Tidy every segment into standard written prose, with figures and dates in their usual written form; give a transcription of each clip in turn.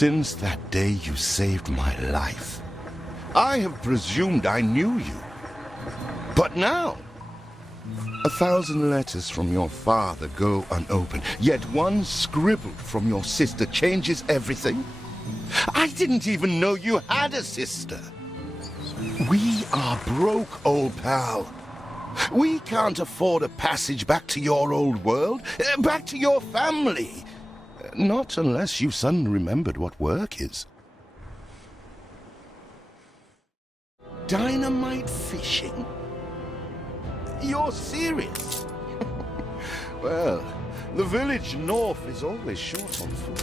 Since that day you saved my life, I have presumed I knew you. But now, 1,000 letters from your father go unopened, yet one scribbled from your sister changes everything? I didn't even know you had a sister. We are broke, old pal. We can't afford a passage back to your old world, back to your family. Not unless you suddenly remembered what work is. Dynamite fishing? You're serious? Well, the village north is always short on food.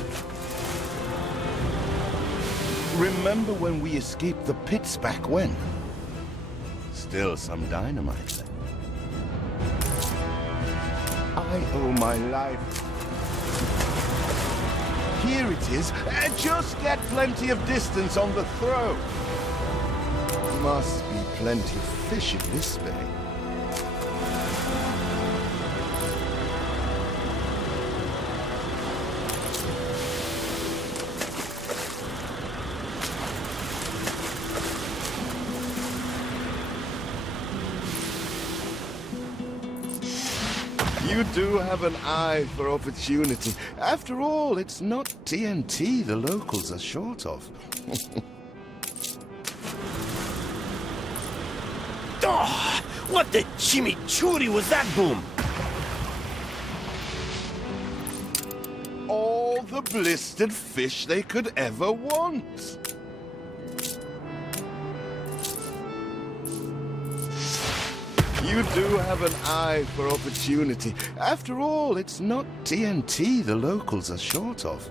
Remember when we escaped the pits back when? Still some dynamite left. I owe my life. Here it is. Just get plenty of distance on the throw. Must be plenty of fish in this bay. You do have an eye for opportunity. After all, it's not TNT the locals are short of. Oh, what the chimichurri was that boom? All the blistered fish they could ever want. You do have an eye for opportunity. After all, it's not TNT the locals are short of.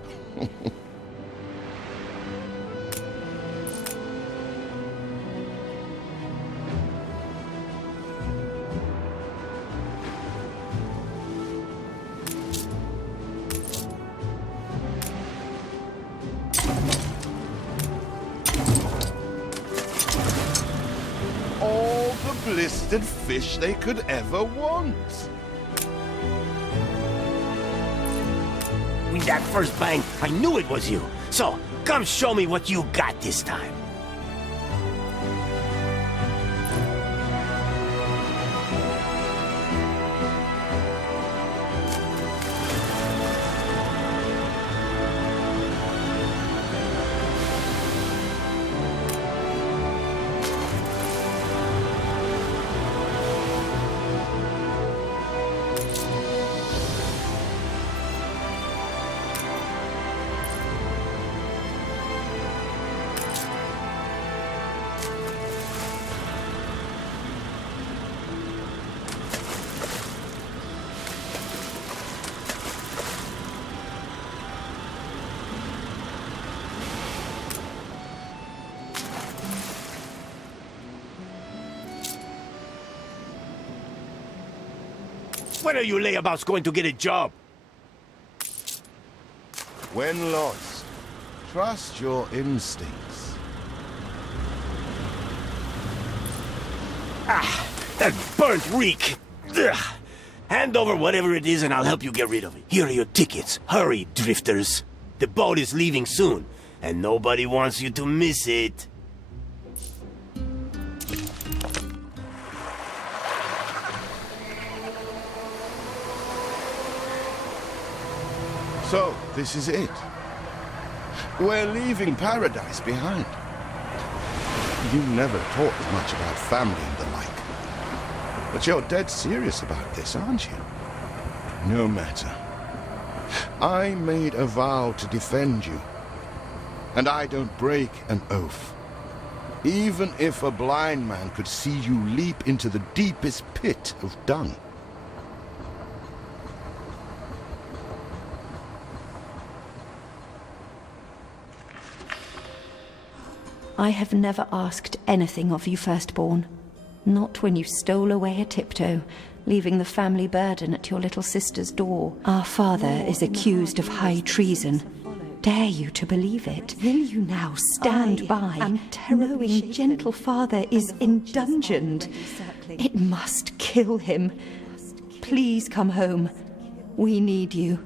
All the blistered fish they could ever want. With that first bang, I knew it was you. So, come show me what you got this time. When are you layabouts going to get a job? When lost, trust your instincts. Ah, that burnt reek! Ugh. Hand over whatever it is and I'll help you get rid of it. Here are your tickets. Hurry, drifters. The boat is leaving soon, and nobody wants you to miss it. So, this is it. We're leaving paradise behind. You never talked much about family and the like. But you're dead serious about this, aren't you? No matter. I made a vow to defend you. And I don't break an oath. Even if a blind man could see you leap into the deepest pit of dung. I have never asked anything of you, firstborn. Not when you stole away a tiptoe, leaving the family burden at your little sister's door. Our father is accused of high treason. Dare you to believe it? Will you now stand by, knowing gentle father is indungeoned? It must kill him. Please come home. We need you.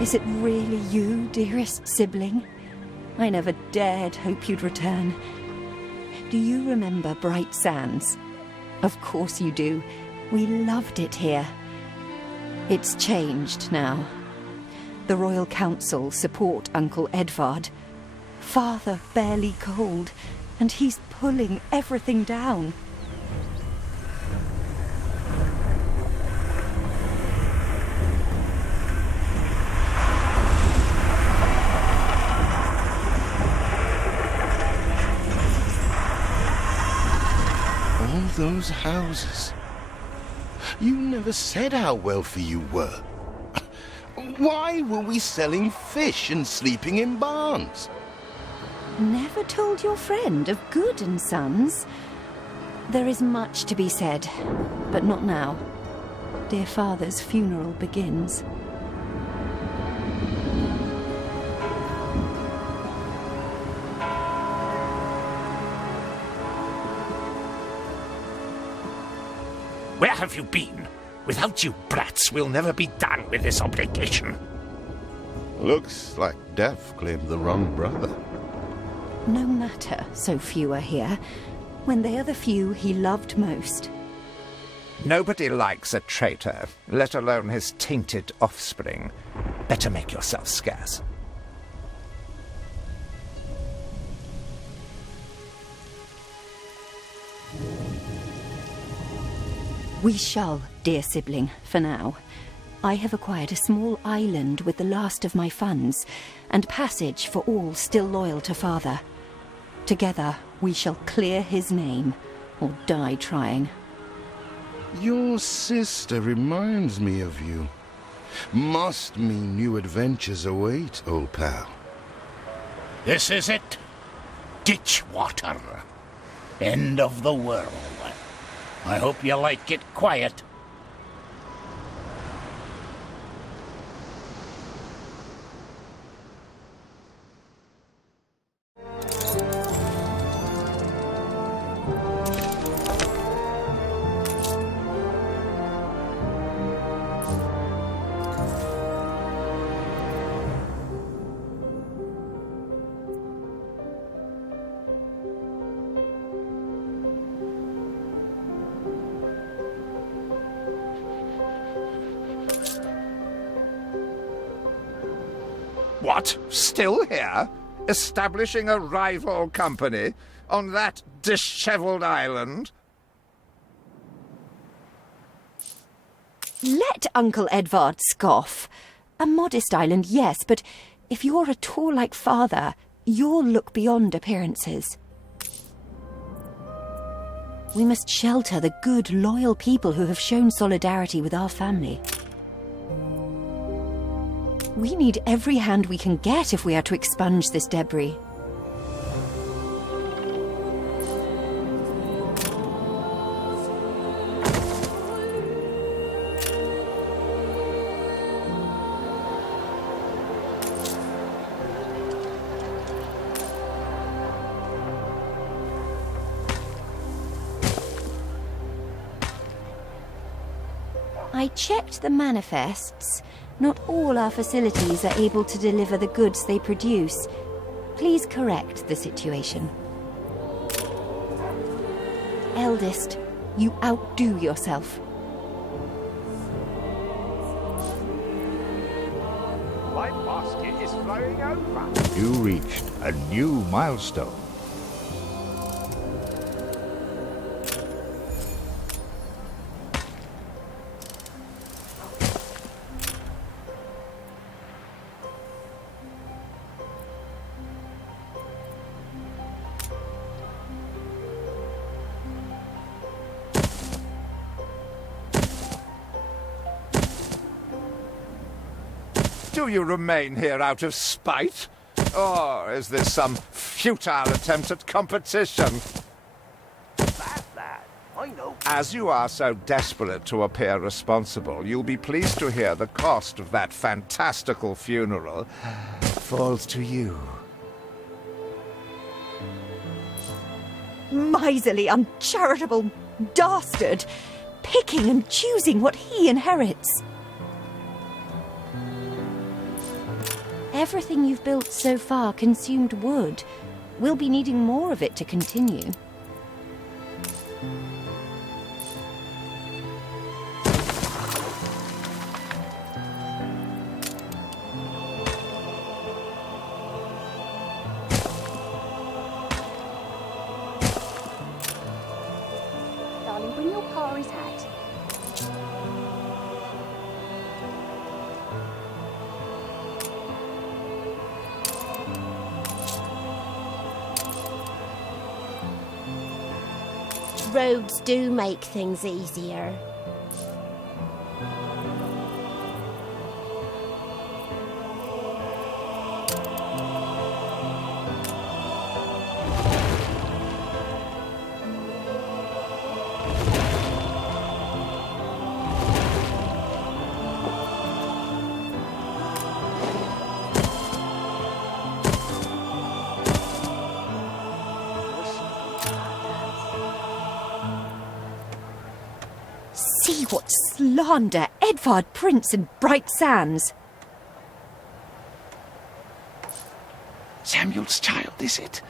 Is it really you, dearest sibling? I never dared hope you'd return. Do you remember Bright Sands? Of course you do. We loved it here. It's changed now. The Royal Council support Uncle Edvard. Father barely cold, and he's pulling everything down. All those houses. You never said how wealthy you were. Why were we selling fish and sleeping in barns? Never told your friend of Good and Sons? There is much to be said, but not now. Dear father's funeral begins. Where have you been? Without you brats, we'll never be done with this obligation. Looks like Death claimed the wrong brother. No matter, so few are here, when they are the few he loved most. Nobody likes a traitor, let alone his tainted offspring. Better make yourself scarce. We shall, dear sibling, for now. I have acquired a small island with the last of my funds, and passage for all still loyal to father. Together, we shall clear his name, or die trying. Your sister reminds me of you. Must mean new adventures await, old pal. This is it. Ditch water. End of the world. I hope you like it quiet. What? Still here? Establishing a rival company on that dishevelled island? Let Uncle Edvard scoff. A modest island, yes, but if you're at all like father, you'll look beyond appearances. We must shelter the good, loyal people who have shown solidarity with our family. We need every hand we can get if we are to expunge this debris. I checked the manifests. Not all our facilities are able to deliver the goods they produce. Please correct the situation. Eldest, you outdo yourself. My basket is flowing over. You reached a new milestone. Do you remain here out of spite? Or is this some futile attempt at competition? I know. As you are so desperate to appear responsible, you'll be pleased to hear the cost of that fantastical funeral falls to you. Miserly, uncharitable dastard! Picking and choosing what he inherits. Everything you've built so far consumed wood. We'll be needing more of it to continue. Darling, bring your Pari's hat. Roads do make things easier. See what slander! Edvard Prince and Bright Sands! Samuel's child, is it?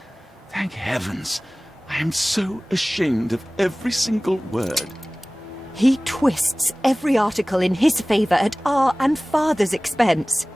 Thank heavens. I am so ashamed of every single word. He twists every article in his favour at our and father's expense.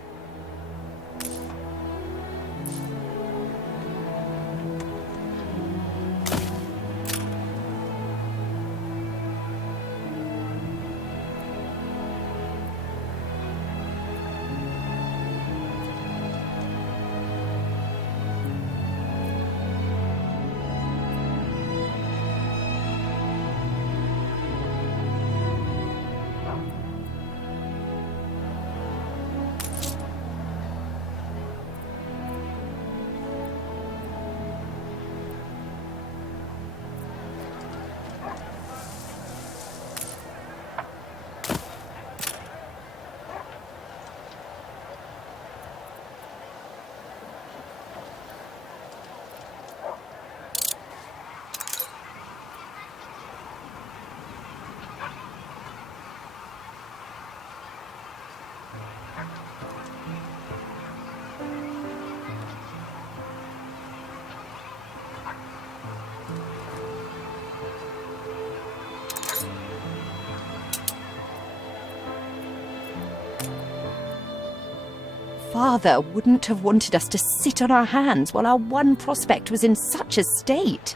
Father wouldn't have wanted us to sit on our hands while our one prospect was in such a state.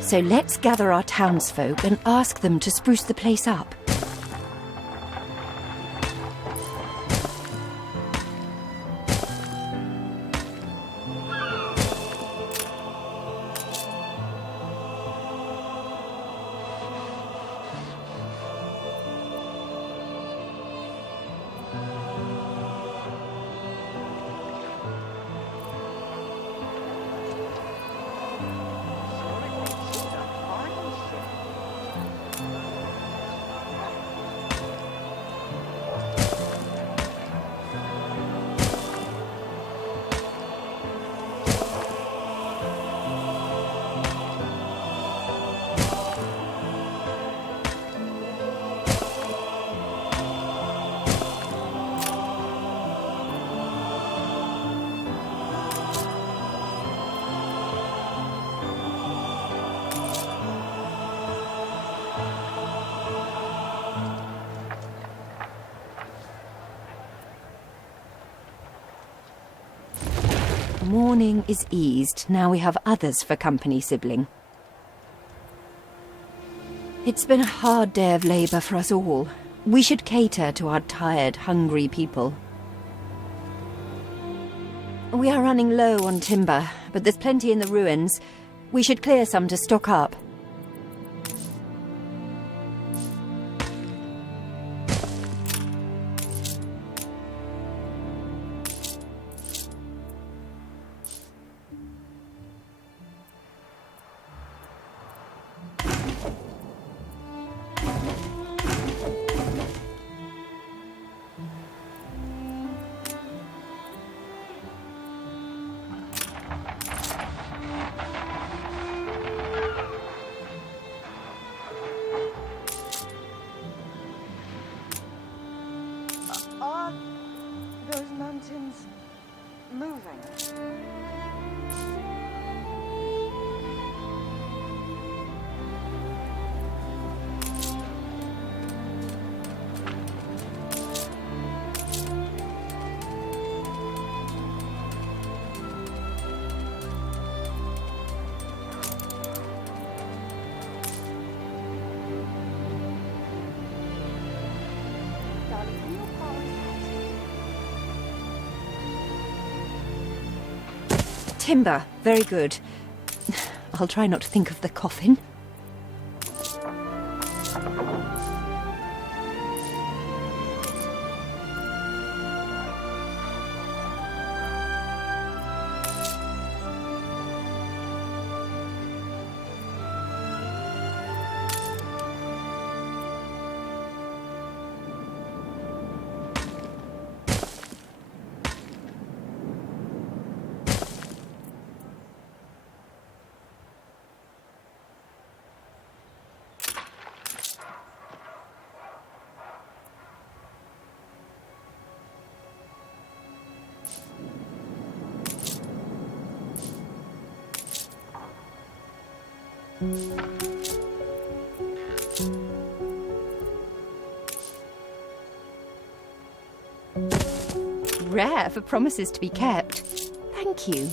So let's gather our townsfolk and ask them to spruce the place up. Mourning is eased, now we have others for company, sibling. It's been a hard day of labour for us all. We should cater to our tired, hungry people. We are running low on timber, but there's plenty in the ruins. We should clear some to stock up. Timber. Very good. I'll try not to think of the coffin. Rare for promises to be kept. Thank you.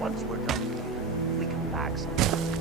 Once we're done here, we come back sometimes.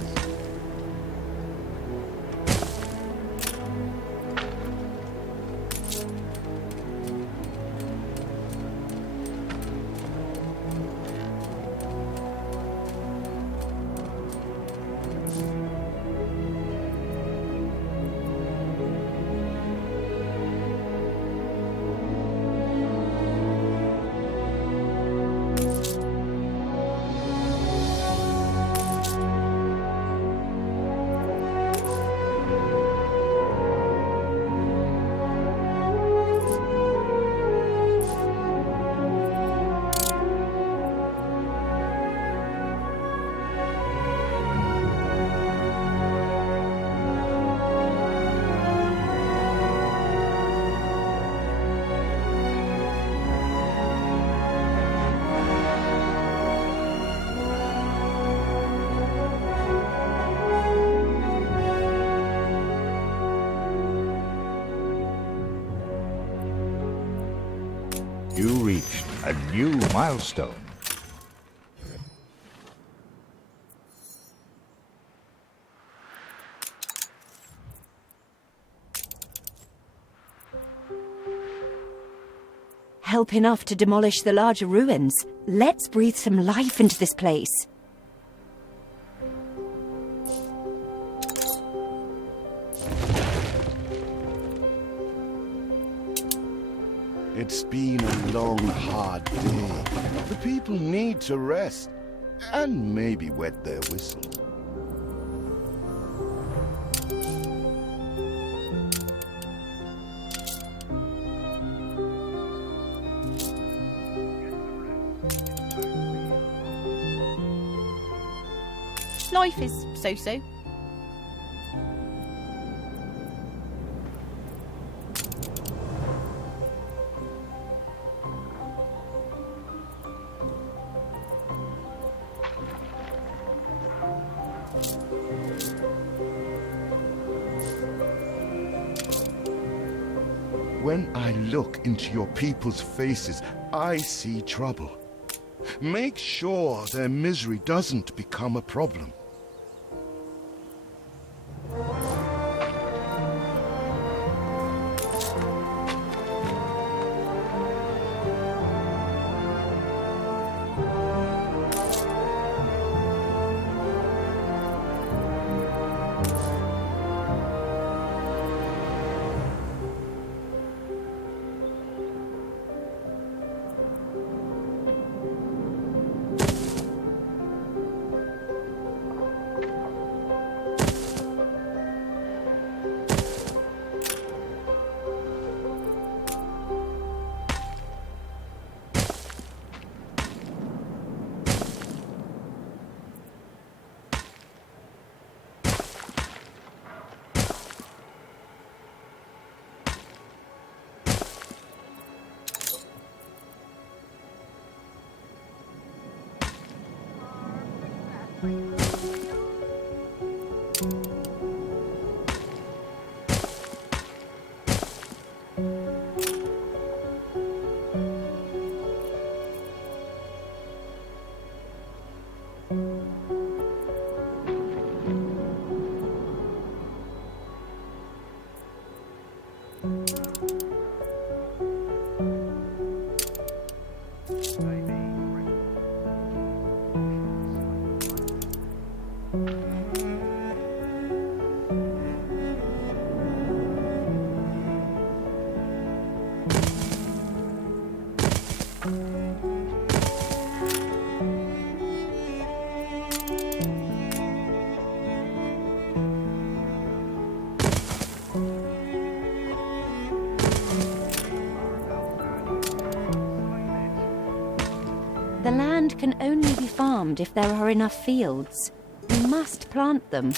You reached a new milestone. Help enough to demolish the larger ruins. Let's breathe some life into this place. It's been a long, hard day. The people need to rest and maybe wet their whistles. Life is so-so. When I look into your people's faces, I see trouble. Make sure their misery doesn't become a problem. The land can only be farmed if there are enough fields. We must plant them.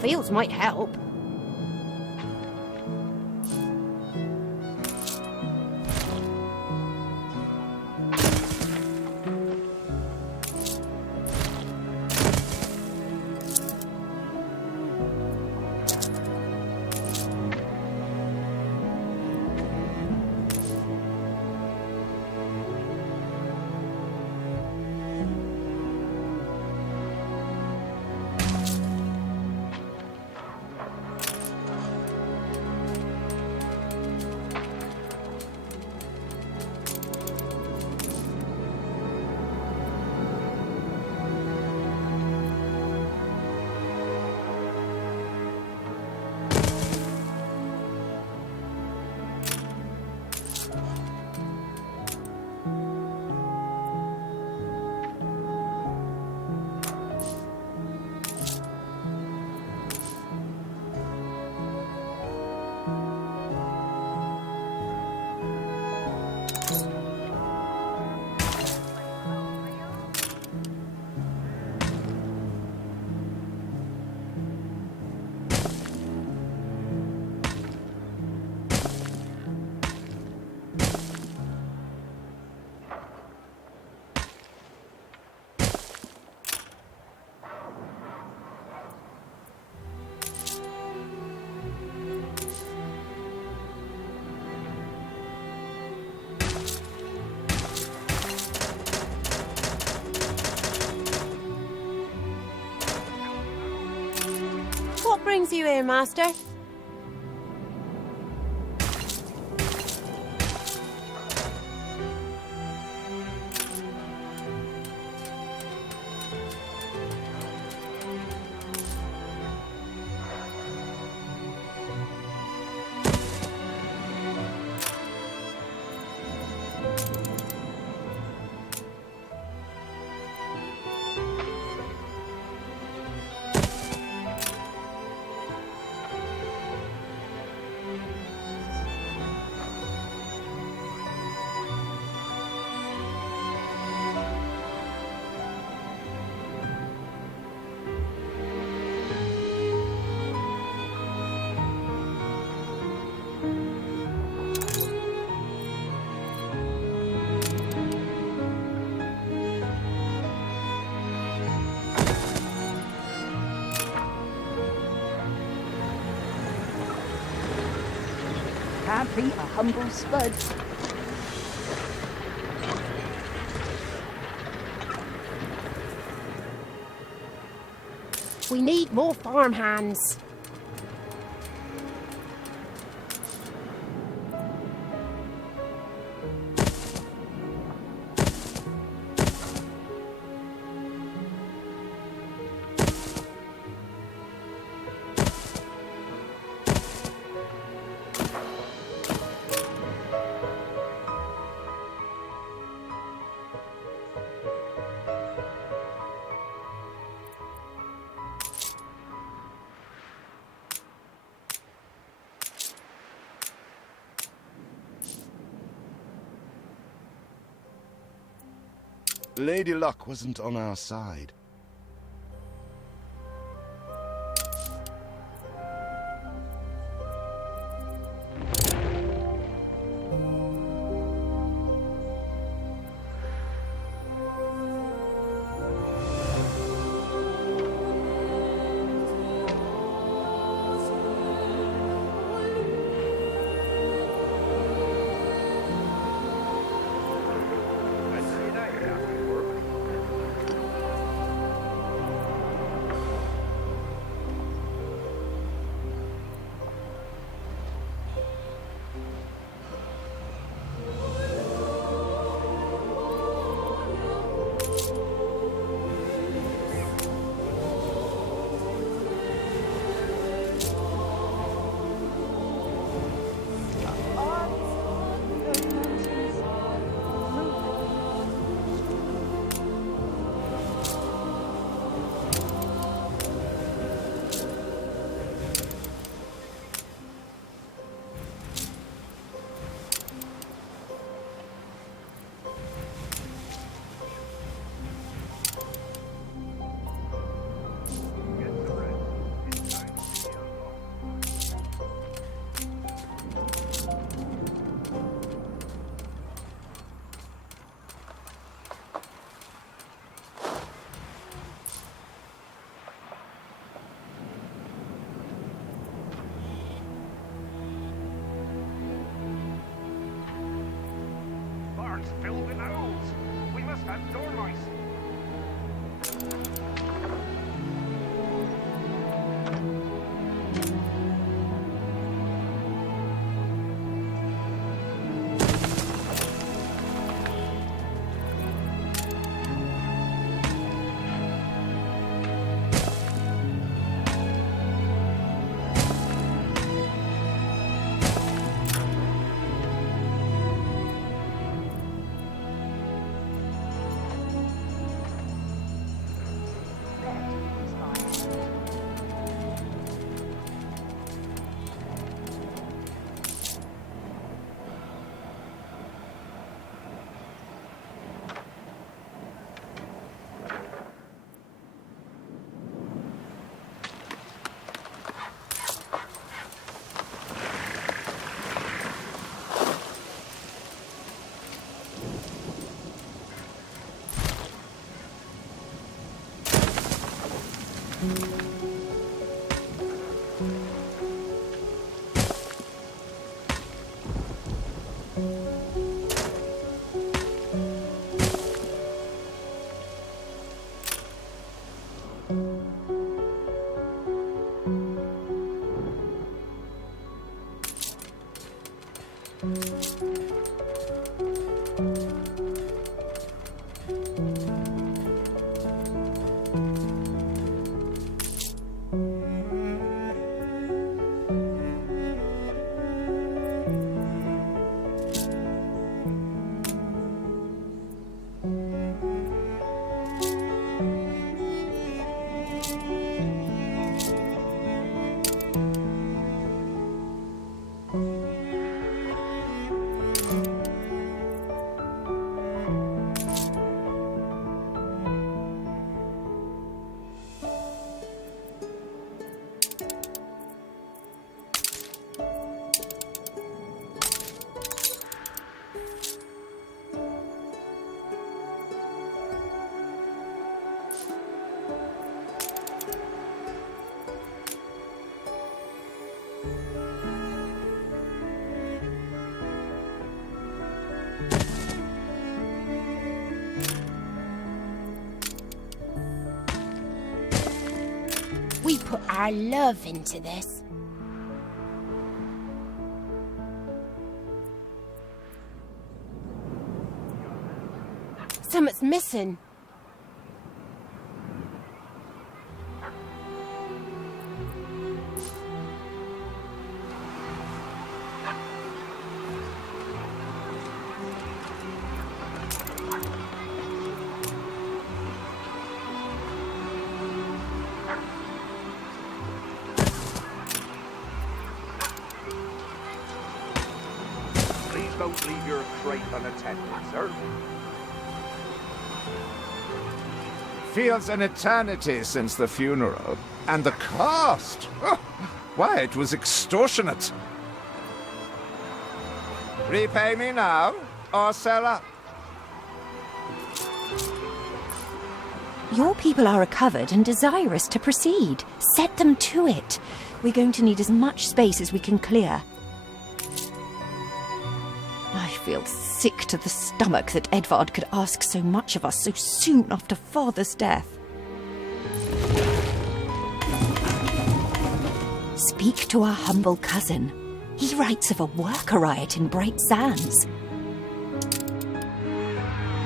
Fields might help. brings you here, Master? Can't beat a humble spud. We need more farmhands. Lady Luck wasn't on our side. Filled with owls. We must have dormice. We put our love into this. Something's missing. Please don't leave your crate unattended, sir. Feels an eternity since the funeral. And the cost! Oh, why, it was extortionate. Repay me now, or sell up. Your people are recovered and desirous to proceed. Set them to it. We're going to need as much space as we can clear. I feel sick to the stomach that Edvard could ask so much of us so soon after Father's death. Speak to our humble cousin. He writes of a worker riot in Bright Sands.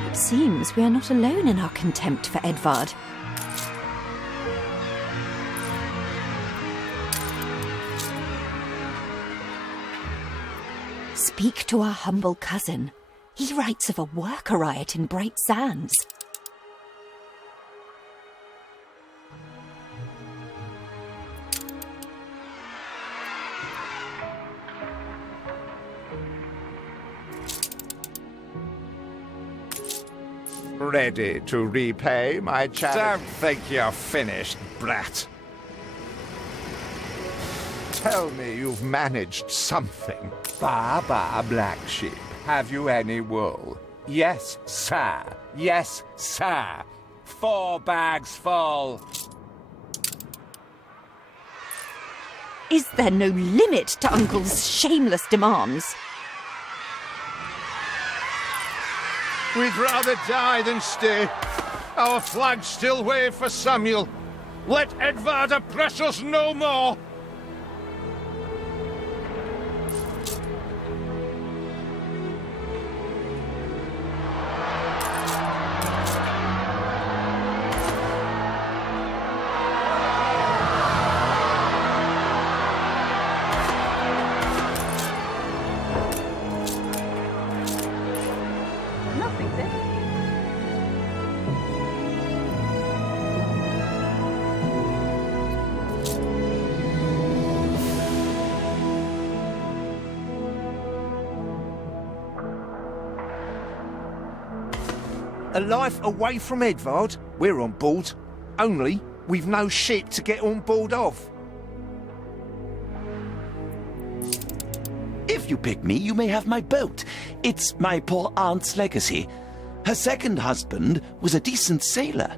It seems we are not alone in our contempt for Edvard. Speak to our humble cousin. He writes of a worker riot in Bright Sands. Ready to repay, my child? Don't think you're finished, brat. Tell me you've managed something. Baba, black sheep, have you any wool? Yes, sir. Yes, sir. 4 bags full. Is there no limit to Uncle's shameless demands? We'd rather die than stay. Our flags still wave for Samuel. Let Edvard oppress us no more. Nothing's it. A life away from Edvard? We're on board. Only we've no ship to get on board of. If you pick me, you may have my boat. It's my poor aunt's legacy. Her second husband was a decent sailor.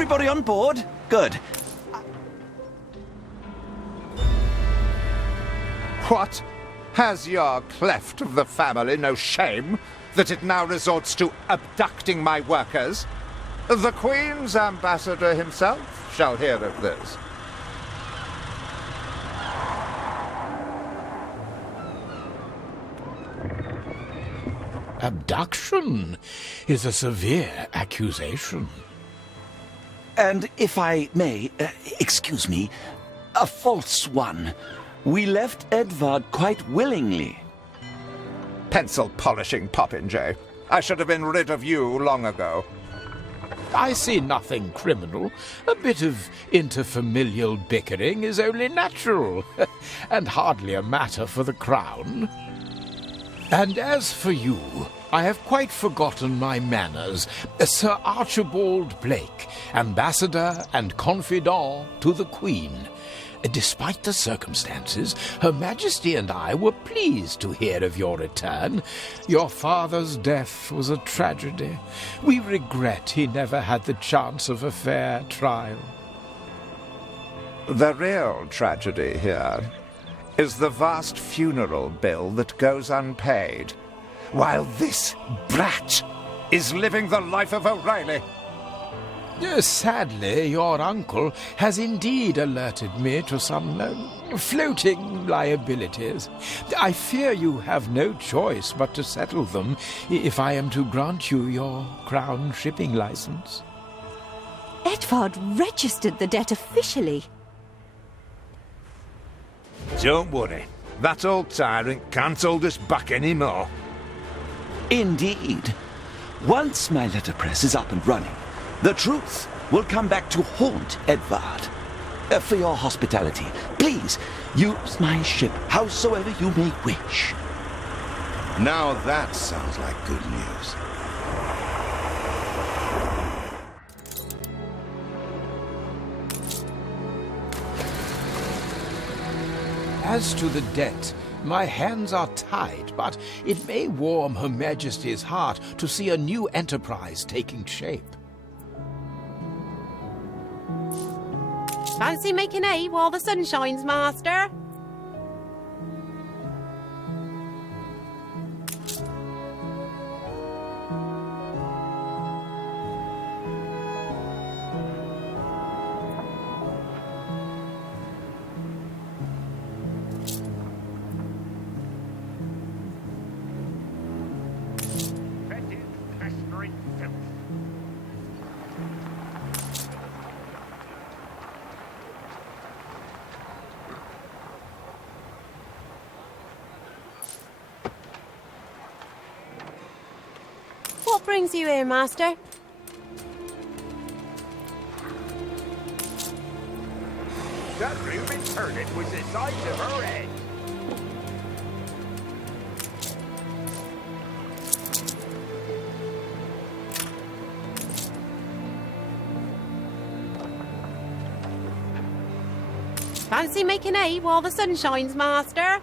Everybody on board? Good. What? Has your cleft of the family no shame that it now resorts to abducting my workers? The Queen's ambassador himself shall hear of this. Abduction is a severe accusation. And if I may, excuse me, a false one. We left Edvard quite willingly. Pencil polishing popinjay. I should have been rid of you long ago. I see nothing criminal. A bit of interfamilial bickering is only natural, and hardly a matter for the crown. And as for you, I have quite forgotten my manners. Sir Archibald Blake, ambassador and confidant to the Queen. Despite the circumstances, Her Majesty and I were pleased to hear of your return. Your father's death was a tragedy. We regret he never had the chance of a fair trial. The real tragedy here is the vast funeral bill that goes unpaid, while this brat is living the life of O'Reilly. Sadly, your uncle has indeed alerted me to some floating liabilities. I fear you have no choice but to settle them if I am to grant you your crown shipping license. Edvard registered the debt officially. Don't worry. That old tyrant can't hold us back anymore. Indeed. Once my letterpress is up and running, the truth will come back to haunt Edvard. For your hospitality, please use my ship howsoever you may wish. Now that sounds like good news. As to the debt, my hands are tied, but it may warm Her Majesty's heart to see a new enterprise taking shape. Fancy making hay while the sun shines, Master? Fetid, pestering filth. What brings you here, Master? That Reuben turnip was the size of her head. Fancy making hay while the sun shines, Master?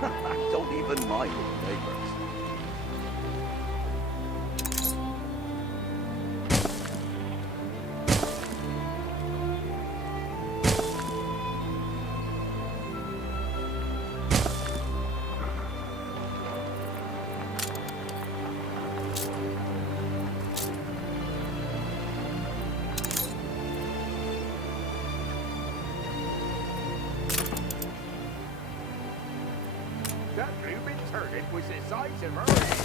I don't even mind neighbors. That Reuben turnip was the size of her head.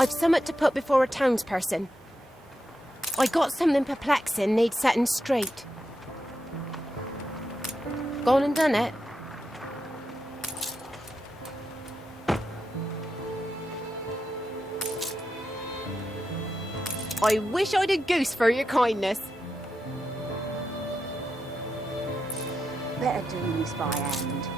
I've summat to put before a townsperson. I got something perplexing needs setting straight. Gone and done it. I wish I'd a goose for your kindness. Better doing this by hand.